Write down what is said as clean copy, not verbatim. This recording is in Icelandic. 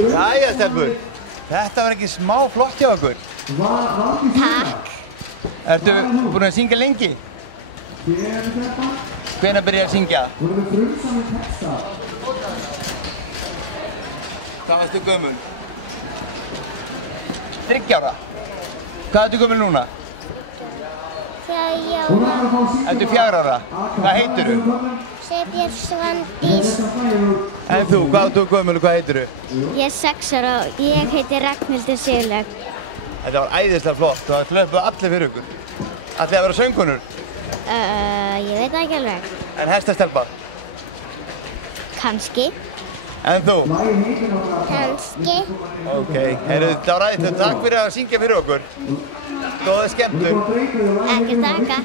Jæja, stelpur. Þetta var ekki smá flott hjá okkur. Takk. Ertu búin að syngja lengi? Hvenær byrjaði að syngja? Hvað varstu gömul? 3 ára. Hvað ertu gömul núna? 4 ára. Ertu 4 ára? Hvað heitirðu? Sigurbjörg Svandís. En þú, hvað ertu gömul og hvað heitirðu? Ég er 6 ára og ég heiti Ragnhildur Sigurlaug. Þetta var æðislega flott og það klöppuðu allir fyrir ykkur. Ætlið að vera söngkonur? Ég veit það ekki alveg. En hestastelpa? Kannski. En þú? Kannski. Ok, heyrðu, þetta var æðislega. Takk fyrir að syngja fyrir okkur. Góða skemmtun. Ekki taka.